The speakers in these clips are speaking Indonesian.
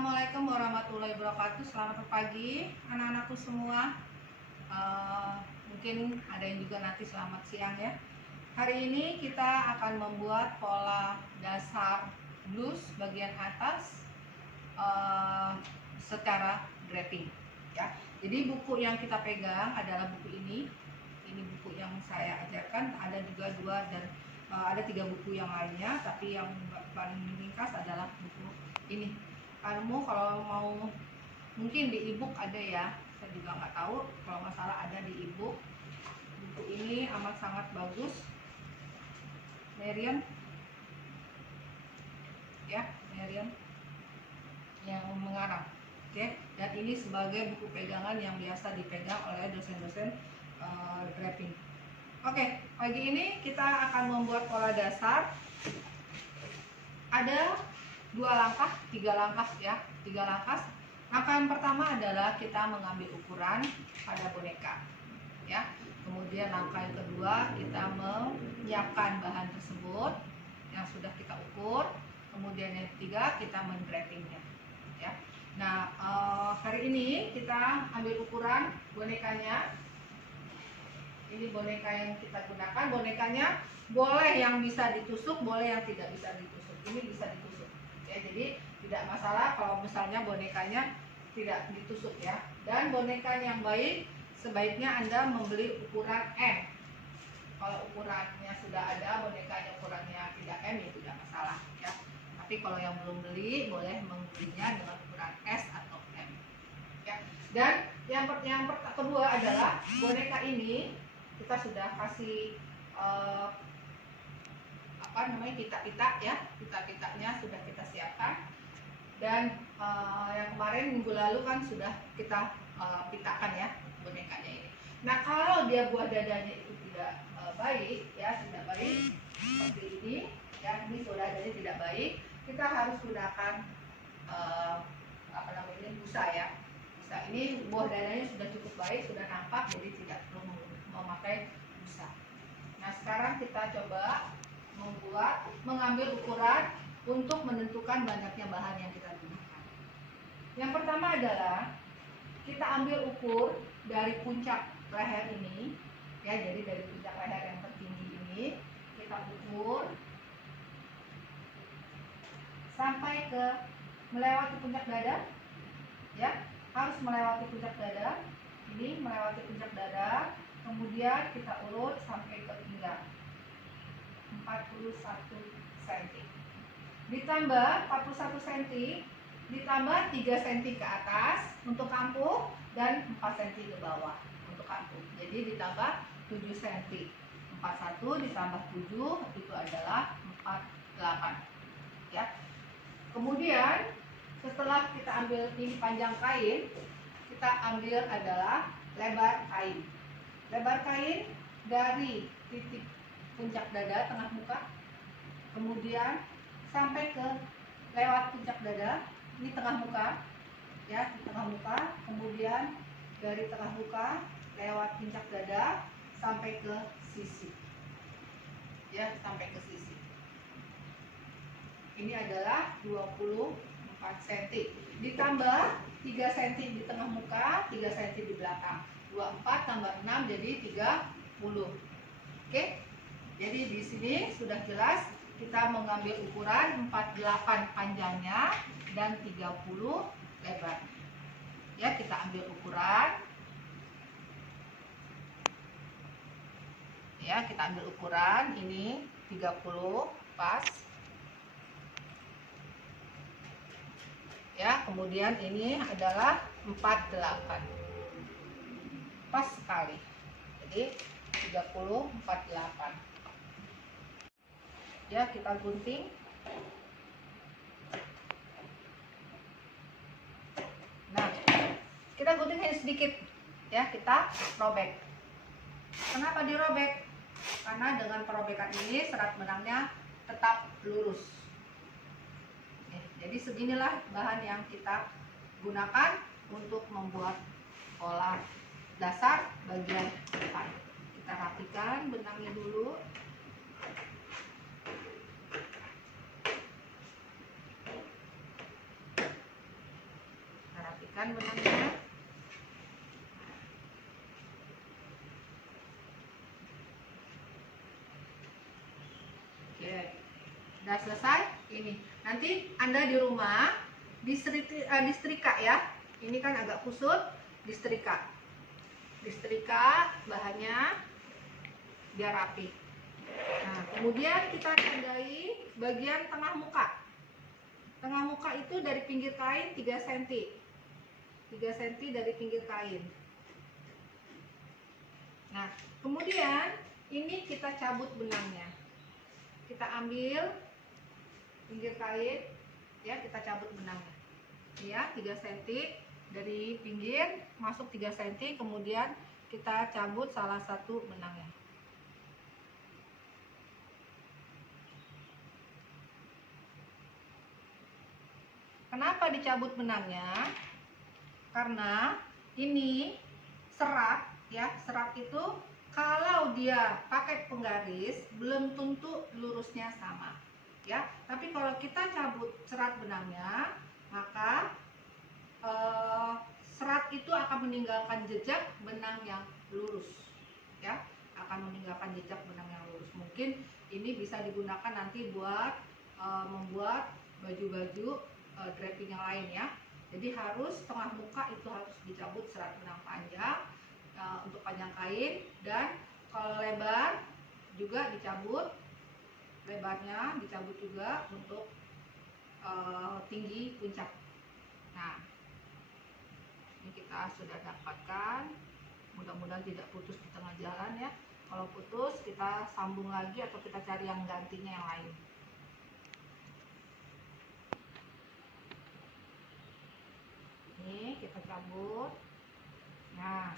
Assalamualaikum warahmatullahi wabarakatuh. Selamat pagi anak-anakku semua. Mungkin ada yang juga nanti selamat siang ya. Hari ini kita akan membuat pola dasar blus bagian atas secara draping ya. Jadi buku yang kita pegang adalah buku ini. Ini buku yang saya ajarkan. Ada juga 2 dan ada 3 buku yang lainnya, tapi yang paling ringkas adalah buku ini. Kamu kalau mau, mungkin di ebook ada ya, saya juga nggak tahu, kalau nggak salah ada di ebook. Buku ini amat sangat bagus, Marian ya, Marian yang mengarang, oke. Dan ini sebagai buku pegangan yang biasa dipegang oleh dosen-dosen draping. Oke, pagi ini kita akan membuat pola dasar. Ada 2 langkah, 3 langkah ya, 3 langkah. Langkah yang pertama adalah kita mengambil ukuran pada boneka ya. Kemudian langkah yang kedua, kita menyiapkan bahan tersebut yang sudah kita ukur. Kemudian yang ketiga, kita mendrapingnya ya. Nah, hari ini kita ambil ukuran bonekanya. Ini boneka yang kita gunakan. Bonekanya boleh yang bisa ditusuk, boleh yang tidak bisa ditusuk. Ini bisa ditusuk ya, jadi tidak masalah kalau misalnya bonekanya tidak ditusuk ya. Dan boneka yang baik sebaiknya Anda membeli ukuran M. Kalau ukurannya sudah ada, bonekanya ukurannya tidak M, ya tidak masalah ya. Tapi kalau yang belum beli, boleh membelinya dengan ukuran S atau M ya. Dan yang kedua adalah boneka ini kita sudah kasih pita-pita ya, pita-pitanya sudah kita siapkan. Dan yang kemarin minggu lalu kan sudah kita pitakan ya bonekanya ini. Nah, kalau dia buah dadanya itu tidak baik ya, tidak baik seperti ini ya, ini buah dadanya tidak baik, kita harus gunakan busa ya. Busa ini buah dadanya sudah cukup baik, sudah nampak, jadi tidak perlu memakai busa. Nah, sekarang kita coba mengambil ukuran untuk menentukan banyaknya bahan yang kita gunakan. Yang pertama adalah kita ambil ukur dari puncak leher ini ya, jadi dari puncak leher yang tertinggi ini kita ukur sampai ke melewati puncak dada ya, harus melewati puncak dada. Ini melewati puncak dada, kemudian kita urut sampai ke pinggang 41 cm. Ditambah 41 cm, ditambah 3 cm ke atas untuk kampuh dan 4 cm ke bawah untuk kampuh. Jadi ditambah 7 cm. 41 ditambah 7 itu adalah 48 ya. Kemudian setelah kita ambil ini panjang kain, kita ambil adalah lebar kain. Lebar kain dari titik puncak dada tengah muka, kemudian sampai ke lewat puncak dada, ini tengah muka ya, di tengah muka, kemudian dari tengah muka lewat puncak dada sampai ke sisi ya, sampai ke sisi. Ini adalah 24 cm, ditambah 3 cm di tengah muka, 3 cm di belakang. 24 tambah 6 jadi 30. Oke. Jadi di sini sudah jelas kita mengambil ukuran 48 panjangnya dan 30 lebar. Ya, kita ambil ukuran. Ya, kita ambil ukuran ini 30 pas. Ya, kemudian ini adalah 48. Pas sekali. Jadi 30 48. Ya, kita gunting. Nah, kita gunting hanya sedikit ya, kita robek. Kenapa dirobek? Karena dengan perobekan ini serat benangnya tetap lurus. Jadi seginilah bahan yang kita gunakan untuk membuat pola dasar bagian depan. Kita rapikan benangnya dulu. Rapikan benangnya. Oke, udah selesai. Ini nanti Anda di rumah disetrika ya. Ini kan agak kusut, disetrika bahannya biar rapi. Nah, kemudian kita tandai bagian tengah muka. Tengah muka itu dari pinggir kain 3 cm. 3 cm dari pinggir kain. Nah, kemudian ini kita cabut benangnya. Kita ambil pinggir kain, ya, kita cabut benangnya. Ya, 3 cm dari pinggir masuk 3 cm, kemudian kita cabut salah satu benangnya. Kenapa dicabut benangnya? Karena ini serat, ya, serat itu kalau dia pakai penggaris belum tentu lurusnya sama, ya. Tapi kalau kita cabut serat benangnya, maka serat itu akan meninggalkan jejak benang yang lurus, ya, akan meninggalkan jejak benang yang lurus. Mungkin ini bisa digunakan nanti buat membuat baju-baju draping yang lain, ya. Jadi harus tengah muka itu harus dicabut serat benang panjang untuk panjang kain, dan kalau lebar juga dicabut, lebarnya dicabut juga untuk tinggi puncak. Nah, ini kita sudah dapatkan. Mudah-mudahan tidak putus di tengah jalan, ya. Kalau putus kita sambung lagi atau kita cari yang gantinya yang lain. Ini kita cabut. Nah,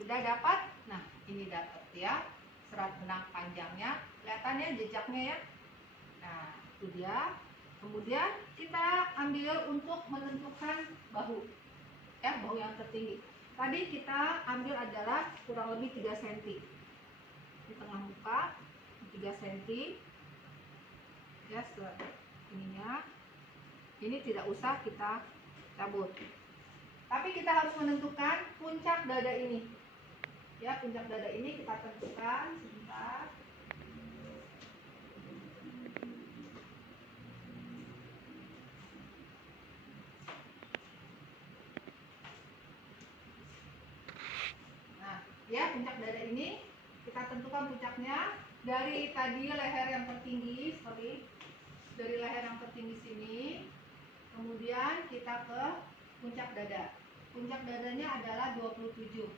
sudah dapat. Nah, ini dapat, ya, serat benang panjangnya. Kelihatannya jejaknya, ya. Nah, itu dia. Kemudian kita ambil untuk menentukan bahu, ya, bahu yang tertinggi. Tadi kita ambil adalah kurang lebih 3 cm di tengah muka, 3 cm, ya, ininya. Ini tidak usah kita cabut, tapi kita harus menentukan puncak dada ini, ya. Puncak dada ini kita tentukan sebentar. Ya, puncak dada ini kita tentukan puncaknya dari tadi leher yang tertinggi, dari leher yang tertinggi sini, kemudian kita ke puncak dada. Puncak dadanya adalah 27,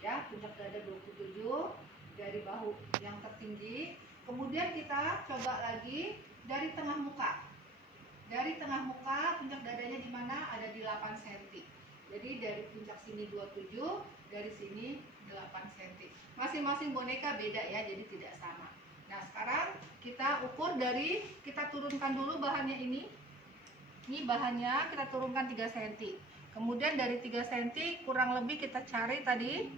ya, puncak dada 27 dari bahu yang tertinggi. Kemudian kita coba lagi dari tengah muka. Dari tengah muka puncak dadanya di mana? Ada di 8 cm. Jadi dari puncak sini 27, dari sini 8 cm. Masing-masing boneka beda, ya, jadi tidak sama. Nah, sekarang kita ukur kita turunkan dulu bahannya ini. Ini bahannya kita turunkan 3 cm. Kemudian dari 3 cm kurang lebih kita cari tadi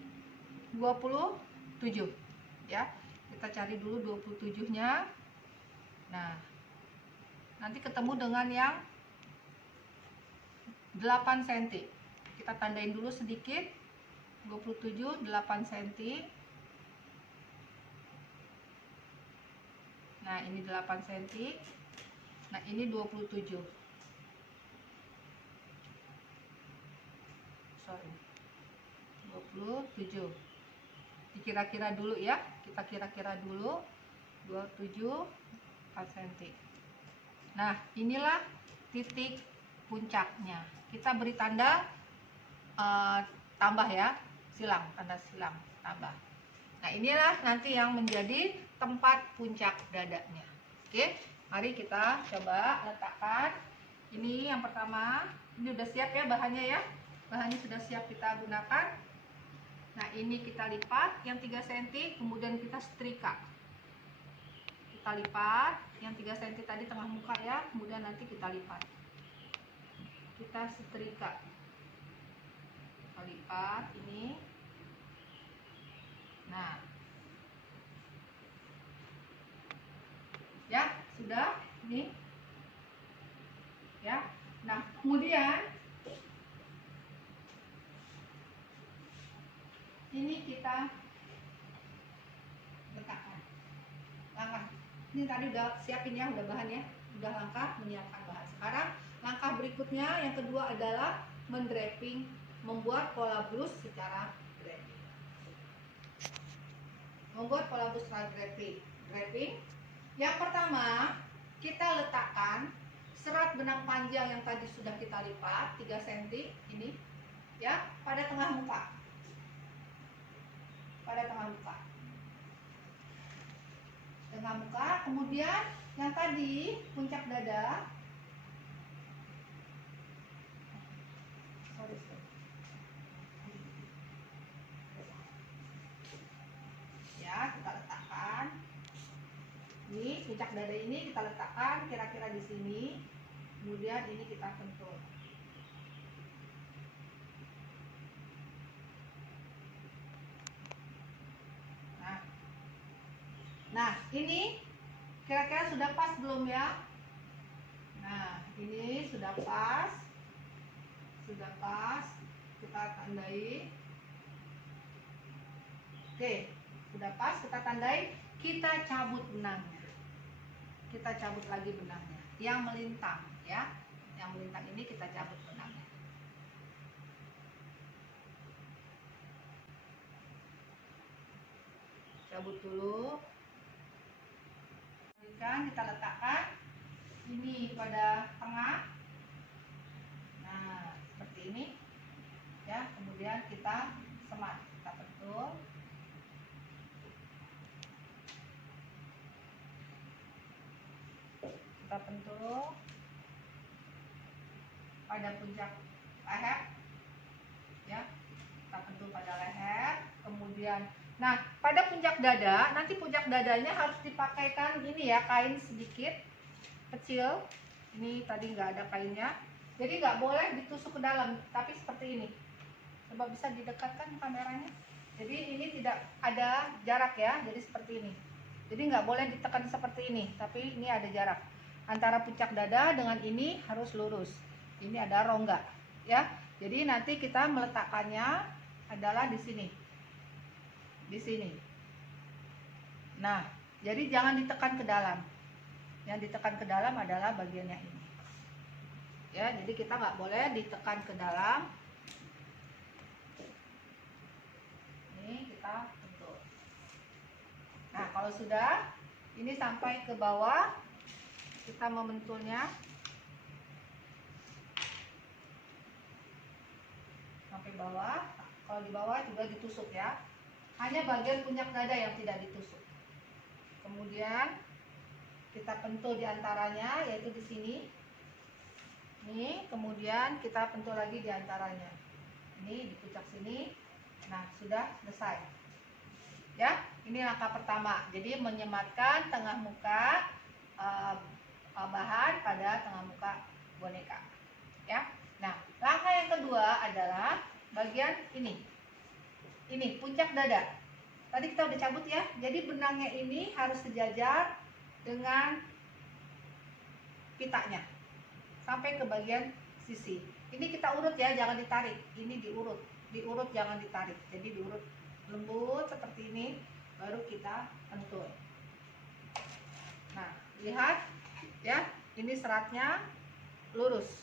27, ya. Kita cari dulu 27-nya. Nah, nanti ketemu dengan yang 8 cm. Kita tandain dulu sedikit. 27, 8 cm. Nah, ini 8 cm. Nah, ini 27. Sorry. 27. Dikira-kira dulu, ya. Kita kira-kira dulu. 27, 4 cm. Nah, inilah titik puncaknya. Kita beri tanda tambah, ya, silang, tanda silang, tambah. Nah, inilah nanti yang menjadi tempat puncak dadanya. Oke, mari kita coba letakkan. Ini yang pertama. Ini udah siap, ya, bahannya, ya. Bahannya sudah siap kita gunakan. Nah, ini kita lipat yang 3 cm, kemudian kita setrika. Kita lipat yang 3 cm tadi tengah muka, ya, kemudian nanti kita lipat. Kita setrika. Kita lipat ini. Nah, ya, sudah ini, ya. Nah, kemudian ini kita letakkan. Langkah ini tadi udah siapin ya, udah bahan ya, udah langkah menyiapkan bahan. Sekarang langkah berikutnya yang kedua adalah mendraping, membuat pola blus secara draping. Membuat pola blus secara draping. Yang pertama, kita letakkan serat benang panjang yang tadi sudah kita lipat 3 cm ini ya pada tengah muka. Pada tengah muka. Tengah muka, kemudian yang tadi puncak dada. Sorry. Ya, kita letakkan. Ini puncak dada ini kita letakkan kira-kira di sini. Kemudian ini kita pentul. Nah, ini kira-kira sudah pas belum ya? Nah, ini sudah pas. Sudah pas. Kita tandai. Oke, sudah pas, kita tandai. Kita cabut benangnya. Kita cabut lagi benangnya yang melintang ya, yang melintang ini kita cabut benangnya. Cabut dulu, kita letakkan ini pada tengah. Nah, seperti ini ya, kemudian kita semat, kita pentul. Kita pentul pada puncak leher ya, kita pentul pada leher. Kemudian nah pada puncak dada, nanti puncak dadanya harus dipakaikan ini ya, kain sedikit kecil. Ini tadi nggak ada kainnya, jadi nggak boleh ditusuk ke dalam, tapi seperti ini. Coba bisa didekatkan kameranya. Jadi ini tidak ada jarak ya, jadi seperti ini. Jadi nggak boleh ditekan seperti ini, tapi ini ada jarak antara puncak dada dengan ini, harus lurus. Ini ada rongga ya. Jadi nanti kita meletakkannya adalah di sini. Di sini. Nah, jadi jangan ditekan ke dalam. Yang ditekan ke dalam adalah bagiannya ini. Ya, jadi kita nggak boleh ditekan ke dalam. Ini kita bentuk. Nah, kalau sudah ini sampai ke bawah, kita membentulnya sampai bawah. Kalau di bawah juga ditusuk ya. Hanya bagian puncak dada yang tidak ditusuk. Kemudian kita pentul di antaranya, yaitu di sini. Ini, kemudian kita pentul lagi di antaranya. Ini di puncak sini. Nah, sudah selesai. Ya, ini langkah pertama. Jadi menyematkan tengah muka bahan pada tengah muka boneka. Ya. Nah, langkah yang kedua adalah bagian ini. Ini puncak dada. Tadi kita udah cabut ya. Jadi benangnya ini harus sejajar dengan pitanya sampai ke bagian sisi. Ini kita urut ya, jangan ditarik. Ini diurut jangan ditarik. Jadi diurut lembut seperti ini, baru kita pentul. Nah, lihat ya, ini seratnya lurus.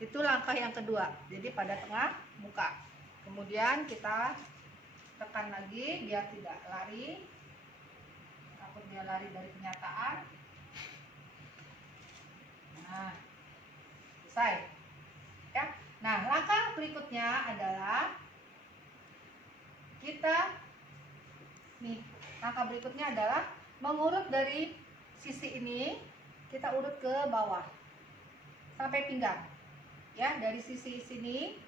Itu langkah yang kedua. Jadi pada tengah muka. Kemudian kita tekan lagi biar tidak lari. Takut dia lari dari kenyataan. Nah, selesai. Ya. Nah, langkah berikutnya adalah langkah berikutnya adalah mengurut dari sisi ini, kita urut ke bawah sampai pinggang. Ya, dari sisi sini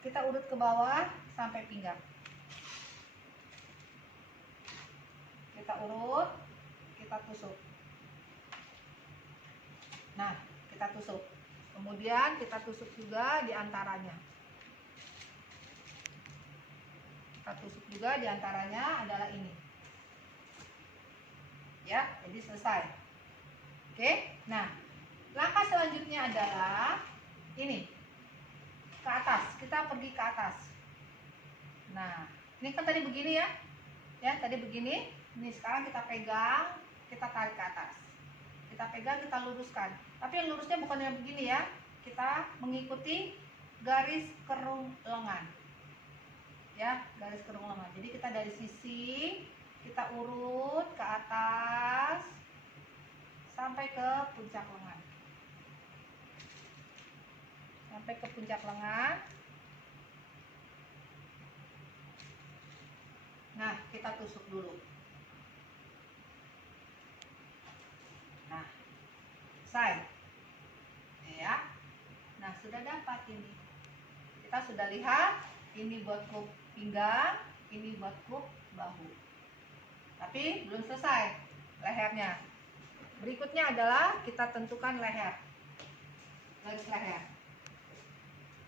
kita urut ke bawah sampai pinggang. Kita urut, kita tusuk. Nah, kita tusuk. Kemudian kita tusuk juga di antaranya. Kita tusuk juga di antaranya adalah ini. Ya, jadi selesai. Oke. Nah, langkah selanjutnya adalah ini. Ke atas, kita pergi ke atas. Nah, ini kan tadi begini ya. Ya, tadi begini. Ini sekarang kita pegang, kita tarik ke atas. Kita pegang, kita luruskan. Tapi yang lurusnya bukan yang begini ya. Kita mengikuti garis kerung lengan. Ya, garis kerung lengan. Jadi kita dari sisi, kita urut ke atas sampai ke puncak lengan. Sampai ke puncak lengan. Nah, kita tusuk dulu. Nah, selesai. Ya. Nah, sudah dapat ini. Kita sudah lihat, ini buat kup pinggang, ini buat kup bahu. Tapi belum selesai lehernya. Berikutnya adalah kita tentukan leher. Garis leher.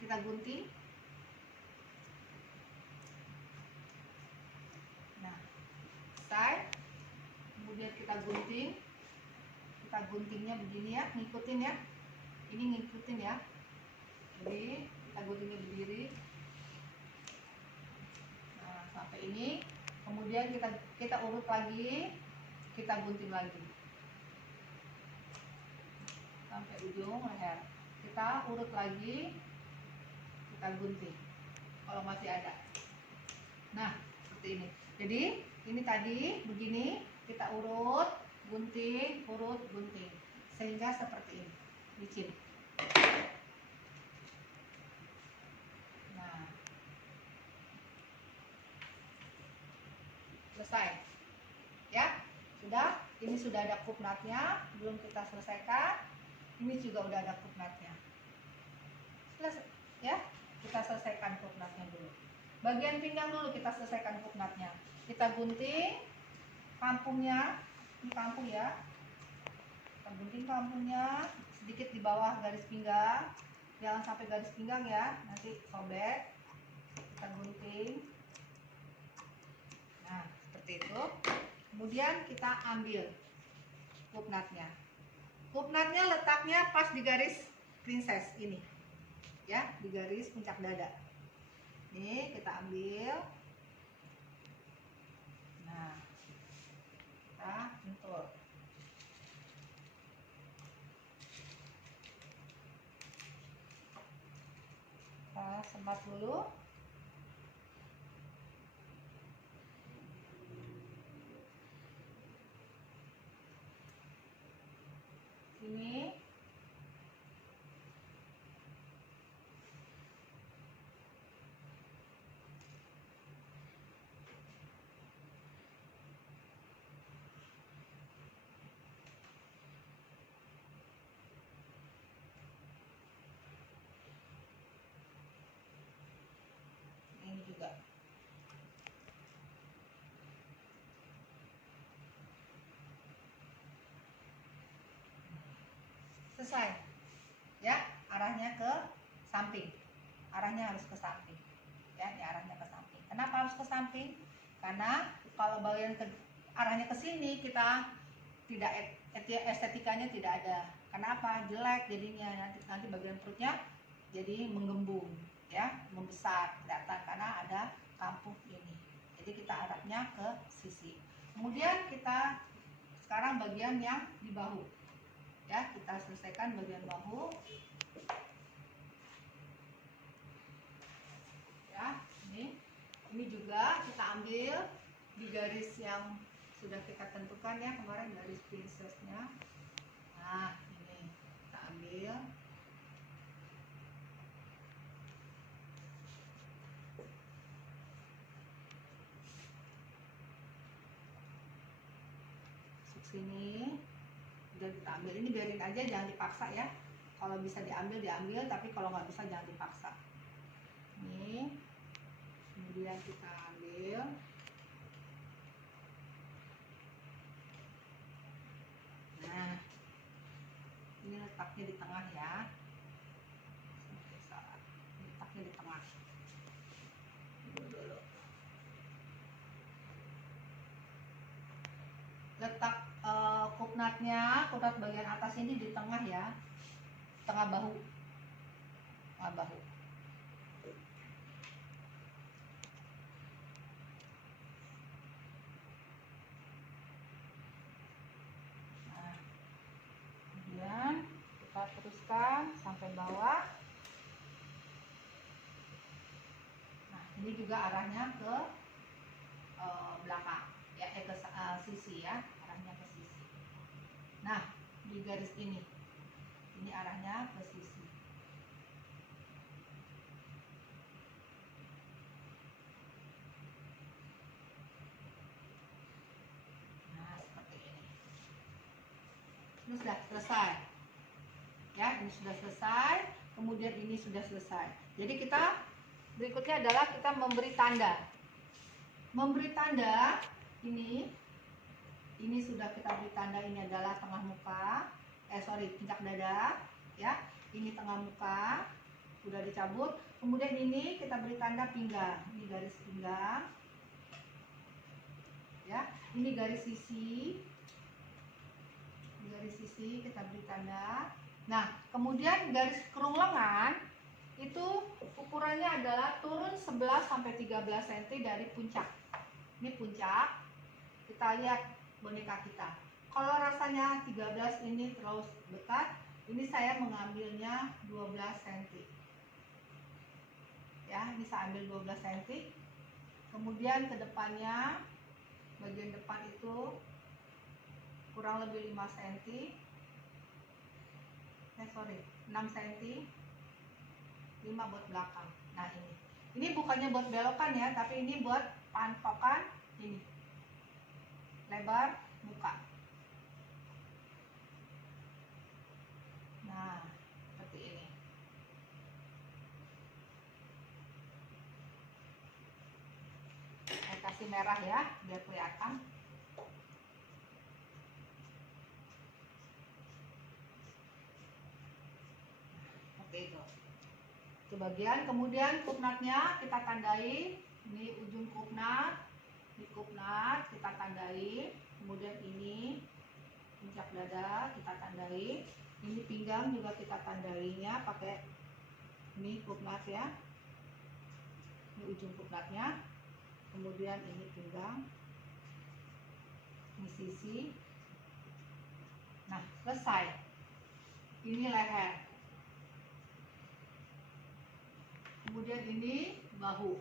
Kita gunting. Nah, selesai. Kemudian kita gunting. Kita guntingnya begini ya, ngikutin ya. Ini ngikutin ya. Jadi kita guntingnya berdiri. Nah, sampai ini. Kemudian kita urut lagi, kita gunting lagi sampai ujung leher. Kita urut lagi, kita gunting kalau masih ada. Nah, seperti ini. Jadi ini tadi begini, kita urut, gunting, urut, gunting, sehingga seperti ini, licin. Nah, selesai ya. Sudah, ini sudah ada kup nutnya, belum kita selesaikan. Ini juga udah ada kup nutnya. Selesai ya, kita selesaikan kup nutnya dulu. Bagian pinggang dulu kita selesaikan kup nutnya. Kita gunting kampungnya, ini kampung ya. Kita gunting kampungnya sedikit di bawah garis pinggang, jangan sampai garis pinggang ya, nanti sobek. Kita gunting. Nah, seperti itu. Kemudian kita ambil kup nutnya. Kup nutnya letaknya pas di garis princess ini, ya, di garis puncak dada. Ini kita ambil. Nah, kita bentur. Kita semat dulu. Sini. Ini juga. Selesai ya, arahnya ke samping, arahnya harus ke samping ya, ini arahnya ke samping. Kenapa harus ke samping? Karena kalau bagian arahnya ke sini, kita tidak estetikanya tidak ada. Kenapa? Jelek jadinya, nanti bagian perutnya jadi menggembung ya, membesar kelihatan karena ada kampung ini. Jadi kita arahnya ke sisi. Kemudian kita sekarang bagian yang di bahu ya, kita selesaikan bagian bahu ya. Ini juga kita ambil di garis yang sudah kita tentukan ya kemarin, garis princessnya. Nah, ini kita ambil. Masuk sini. Udah kita ambil, ini biarin aja, jangan dipaksa ya. Kalau bisa diambil diambil, tapi kalau nggak bisa jangan dipaksa. Ini kemudian kita ambil. Nah, ini letaknya di tengah ya. Salah, letaknya di tengah dulu. Letak kup nutnya, kup nut bagian atas ini di tengah ya, tengah bahu, tengah bahu. luruskan sampai bawah. Nah, ini juga arahnya ke belakang ya, ke sisi ya, arahnya ke sisi. Nah, di garis ini arahnya ke sisi. Nah, seperti ini. Ini sudah selesai ya, ini sudah selesai, kemudian ini sudah selesai. Jadi kita berikutnya adalah kita memberi tanda. Memberi tanda ini sudah kita beri tanda, ini adalah tengah muka, puncak dada ya. Ini tengah muka sudah dicabut. Kemudian ini kita beri tanda pinggang, ini garis pinggang ya. Ini garis sisi, kita beri tanda. Nah, kemudian garis kerung lengan itu ukurannya adalah turun 11 sampai 13 cm dari puncak. Ini puncak. Kita lihat boneka kita. Kalau rasanya 13 ini terlalu dekat, ini saya mengambilnya 12 cm. Ya, ini saya ambil 12 cm. Kemudian ke depannya, bagian depan itu kurang lebih 5 cm. 6 cm. 5 buat belakang. Nah, ini bukannya buat belokan ya, tapi ini buat pantokan ini lebar muka. Nah, seperti ini. Saya kasih merah ya, biar kelihatan. Oke, itu bagian. Kemudian kupnatnya kita tandai. Ini ujung kupnat, di kupnat kita tandai. Kemudian ini puncak dada kita tandai. Ini pinggang juga kita tandainya pakai ini kupnat ya. Ini ujung kupnatnya. Kemudian ini pinggang, ini sisi. Nah, selesai. Ini leher. Kemudian ini bahu.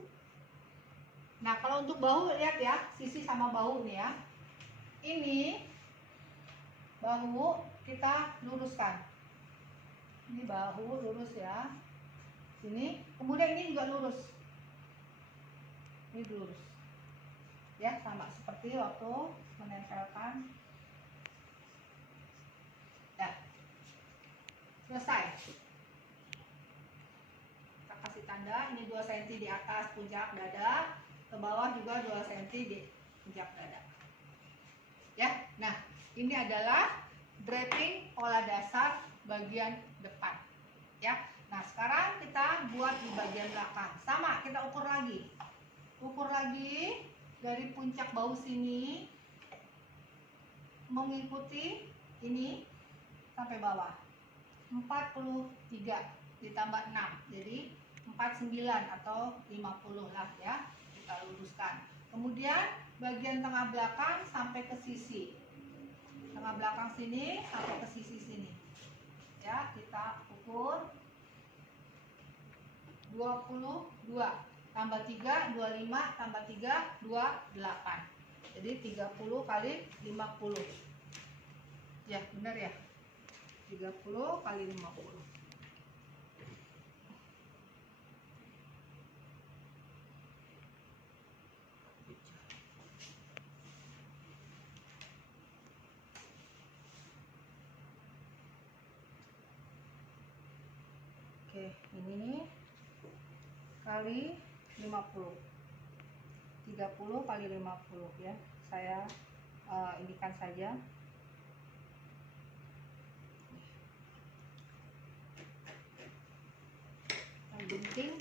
Nah, kalau untuk bahu lihat ya, sisi sama bahu nih ya. Ini bahu kita luruskan. Ini bahu lurus ya. Sini. Kemudian ini juga lurus. Ini lurus. Ya, sama seperti waktu menempelkan. Ya. Selesai. Kita kasih tanda, ini 2 cm di atas puncak dada, ke bawah juga 2 cm di puncak dada. Ya. Nah, ini adalah draping pola dasar bagian depan. Ya. Nah, sekarang kita buat di bagian belakang. Sama, kita ukur lagi. Ukur lagi dari puncak bahu sini mengikuti ini sampai bawah. 43 ditambah 6. Jadi 49 atau 50 lah ya. Kita luruskan. Kemudian bagian tengah belakang sampai ke sisi. Tengah belakang sini sampai ke sisi sini. Ya, kita ukur 22 tambah 3, 25 tambah 3, 28. Jadi 30 kali 50. Ya, benar ya. 30 kali 50. Oke, ini kali 50. 30 kali 50 ya. Saya indikan saja. Gunting.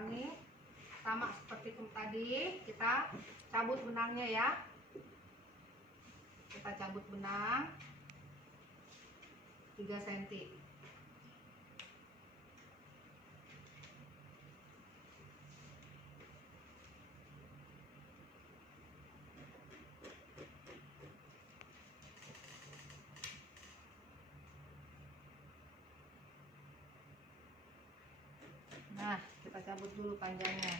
ulangi sama seperti tadi. Kita cabut benangnya ya, kita cabut benang 3 cm. Nah, kita cabut dulu panjangnya.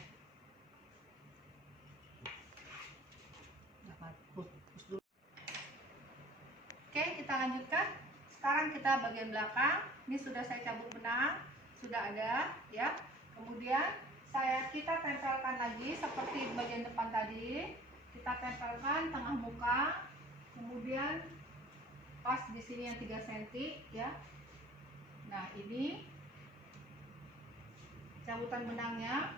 Push dulu. Oke, kita lanjutkan. Sekarang kita bagian belakang. Ini sudah saya cabut benang, sudah ada ya. Kemudian kita tempelkan lagi seperti bagian depan tadi. Kita tempelkan tengah muka. Kemudian pas di sini yang 3 cm ya. Nah, ini cabutan benangnya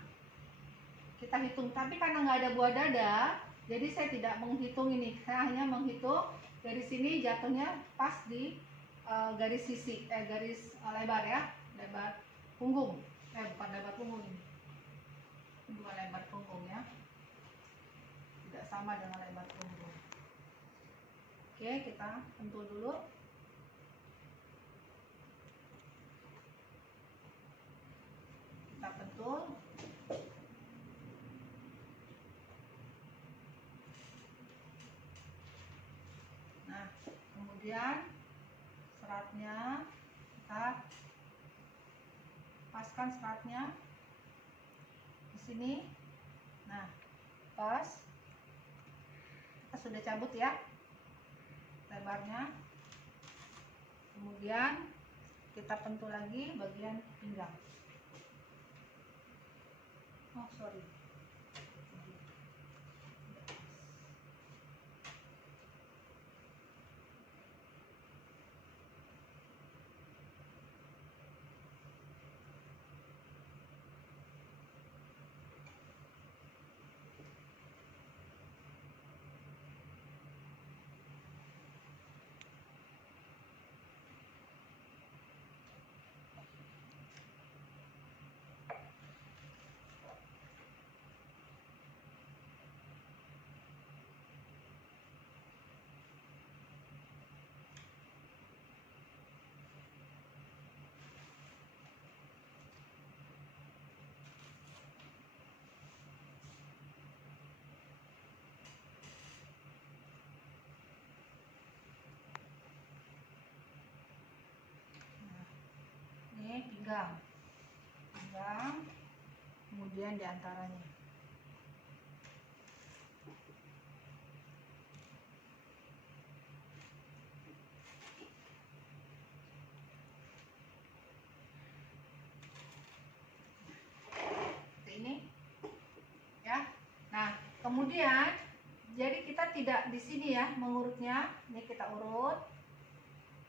kita hitung, tapi karena nggak ada buah dada, jadi saya tidak menghitung ini. Saya hanya menghitung dari sini jatuhnya pas di garis sisi, garis lebar ya, lebar punggung. Bukan lebar punggung ini, bukan lebar punggung ya, tidak sama dengan lebar punggung. Oke, kita tentu dulu. Kita pentul. Nah, kemudian seratnya kita paskan seratnya di sini. Nah, pas kita sudah cabut ya lebarnya. Kemudian kita pentul lagi bagian pinggang. Oh, sorry. Ini pinggang, kemudian diantaranya. Seperti ini, ya. Nah, kemudian jadi kita tidak di sini ya mengurutnya. Ini kita urut,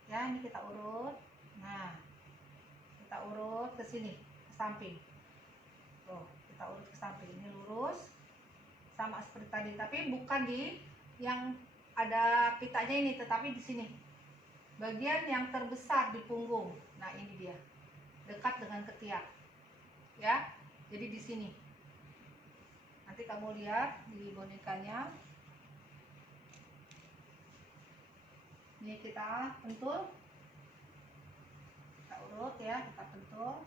ya. Ini kita urut. Nah, kita urut ke sini, ke samping. Tuh, kita urut ke samping. Ini lurus sama seperti tadi, tapi bukan di yang ada pitanya ini, tetapi di sini. Bagian yang terbesar di punggung. Nah, ini dia. Dekat dengan ketiak. Ya. Jadi di sini. Nanti kamu lihat di bonekanya. Ini kita pentul. Kita urut ya, kita pentul.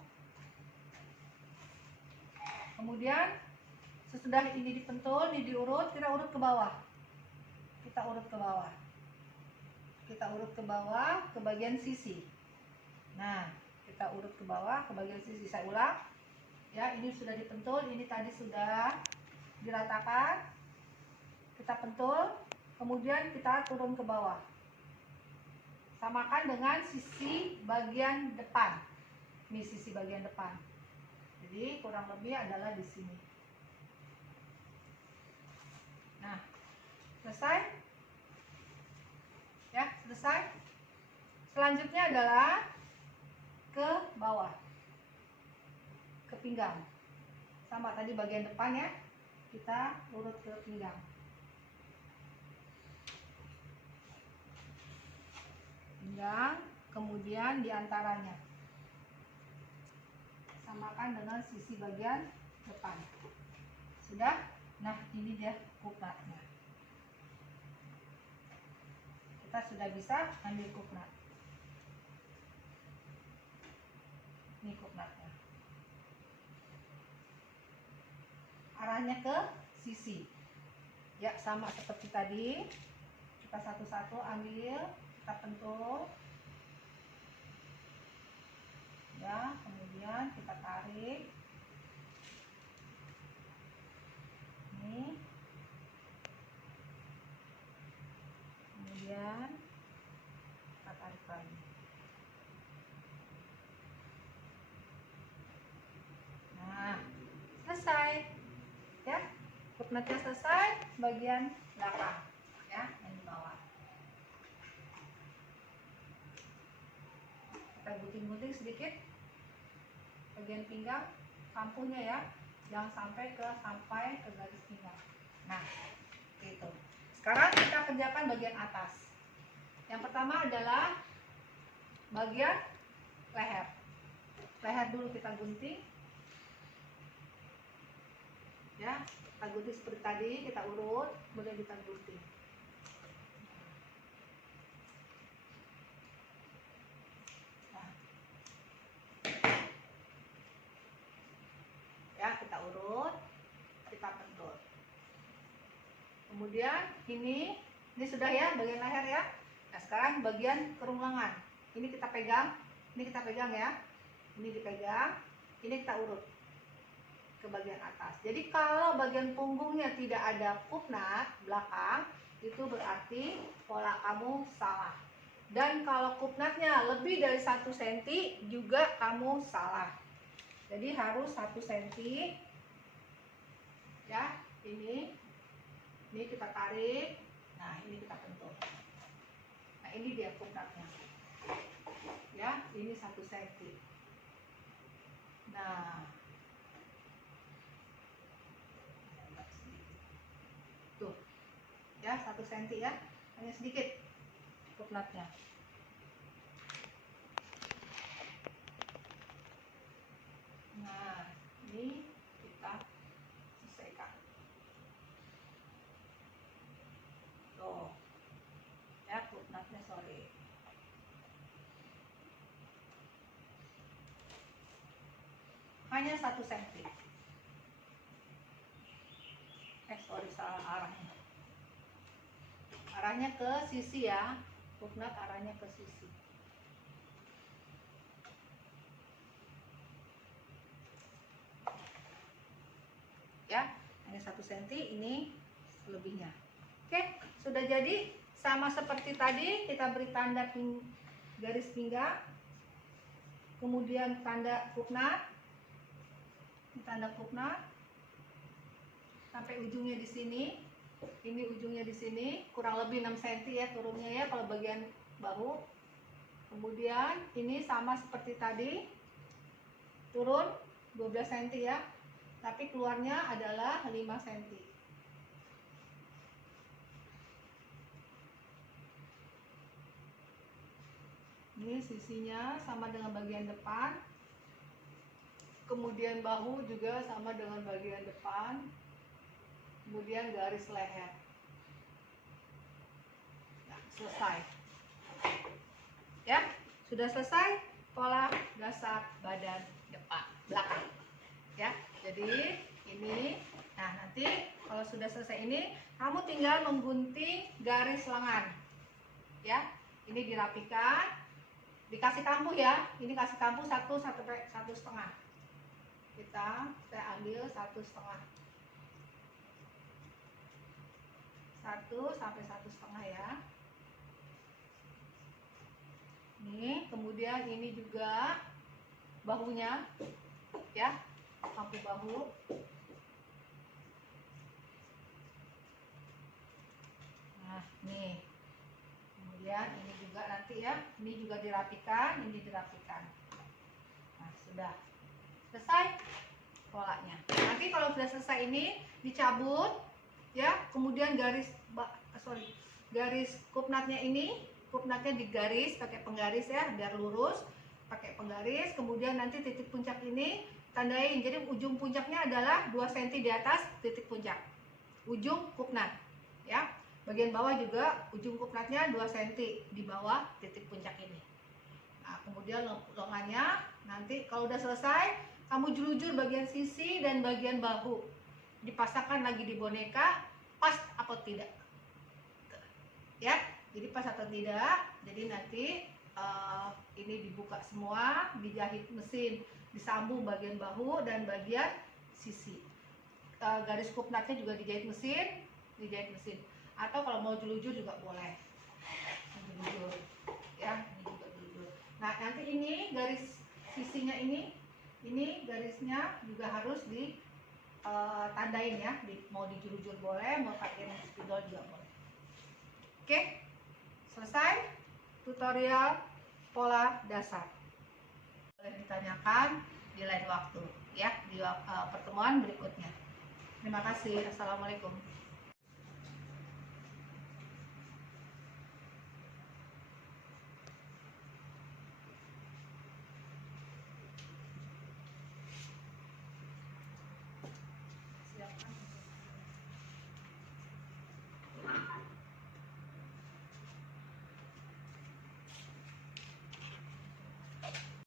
Kemudian sesudah ini dipentul, ini diurut, kita urut ke bawah. Kita urut ke bawah. Kita urut ke bawah ke bagian sisi. Nah, kita urut ke bawah ke bagian sisi. Saya ulang. Ya, ini sudah dipentul, ini tadi sudah diratakan. Kita pentul, kemudian kita turun ke bawah. Samakan dengan sisi bagian depan. Ini sisi bagian depan. Jadi kurang lebih adalah di sini. Nah, selesai. Ya, selesai. Selanjutnya adalah ke bawah, ke pinggang. Sama tadi bagian depan ya, kita urut ke pinggang. Pinggang, kemudian diantaranya. Samakan dengan sisi bagian depan. Sudah? Nah, ini dia kupnatnya. Kita sudah bisa ambil kupnat. Ini kupnatnya. Arahnya ke sisi. Ya, sama seperti tadi. Kita satu-satu ambil, kita pentul. Ya, kemudian kita tarik. Ini. Kemudian kita tarik lagi. Nah, selesai. Ya, kupnatnya selesai bagian belakang. Ya, yang di bawah. Kita gunting-gunting sedikit bagian pinggang, kampuhnya ya, jangan sampai ke garis pinggang. Nah, itu. Sekarang kita kerjakan bagian atas. Yang pertama adalah bagian leher. Leher dulu kita gunting. Ya, kita gunting seperti tadi, kita urut, kemudian kita gunting. Nah. Ya, kita urut, kita pentul. Kemudian ini sudah ya bagian leher ya. Nah, sekarang bagian kerongkongan. Ini kita pegang ya. Ini dipegang, ini kita urut ke bagian atas. Jadi kalau bagian punggungnya tidak ada kupnat belakang, itu berarti pola kamu salah. Dan kalau kupnatnya lebih dari 1 cm juga kamu salah. Jadi harus 1 cm. Ya, ini kita tarik. Nah, ini kita pentul. Nah, ini dia kupnatnya. Ya, ini 1 cm. Nah, tuh ya 1 cm ya, hanya sedikit kupnatnya. Nah, ini kita selesaikan. Tuh ya, kupnatnya sorry. Hanya 1 cm. Sorry, salah arahnya. Arahnya ke sisi ya, kupnat arahnya ke sisi. Ya, hanya 1 cm, ini selebihnya. Oke, sudah jadi. Sama seperti tadi, kita beri tanda garis pinggang, kemudian tanda kupnat, tanda kupnat sampai ujungnya di sini. Ini ujungnya di sini, kurang lebih 6 cm ya turunnya ya kalau bagian bahu. Kemudian ini sama seperti tadi, turun 12 cm ya, tapi keluarnya adalah 5 cm. Ini sisinya sama dengan bagian depan. Kemudian bahu juga sama dengan bagian depan. Kemudian garis leher. Nah, selesai. Ya, sudah selesai pola dasar badan depan belakang. Ya, jadi ini. Nah, nanti kalau sudah selesai ini, kamu tinggal menggunting garis lengan. Ya, ini dirapikan, dikasih kambuh ya. Ini kasih kambuh 1 sampai 1,5. Saya ambil 1,5. 1 sampai 1,5 ya. Nih, kemudian ini juga bahunya ya, kambuh bahu. Nah, nih. Kemudian ini juga nanti ya, ini juga dirapikan, ini dirapikan. Nah, sudah selesai polanya. Nanti kalau sudah selesai ini dicabut ya, kemudian garis kupnatnya digaris pakai penggaris ya, biar lurus, pakai penggaris. Kemudian nanti titik puncak ini tandain. Jadi ujung puncaknya adalah 2 cm di atas titik puncak. Ujung kupnat, ya. Bagian bawah juga ujung kupnatnya 2 cm di bawah titik puncak ini. Nah, kemudian lengannya nanti kalau udah selesai, kamu jelujur bagian sisi dan bagian bahu. Dipasangkan lagi di boneka, pas atau tidak. Ya, jadi pas atau tidak. Jadi nanti ini dibuka semua, dijahit mesin, disambung bagian bahu dan bagian sisi. Garis kupnatnya juga dijahit mesin, atau kalau mau jelujur juga boleh, jelujur, ya, ini juga jelujur. Nah, nanti ini garis sisinya ini garisnya juga harus ditandain ya, mau dijulujur boleh, mau pakai spidol juga boleh. Oke, selesai tutorial pola dasar. Boleh ditanyakan di lain waktu ya, di pertemuan berikutnya. Terima kasih. Assalamualaikum. Silakan.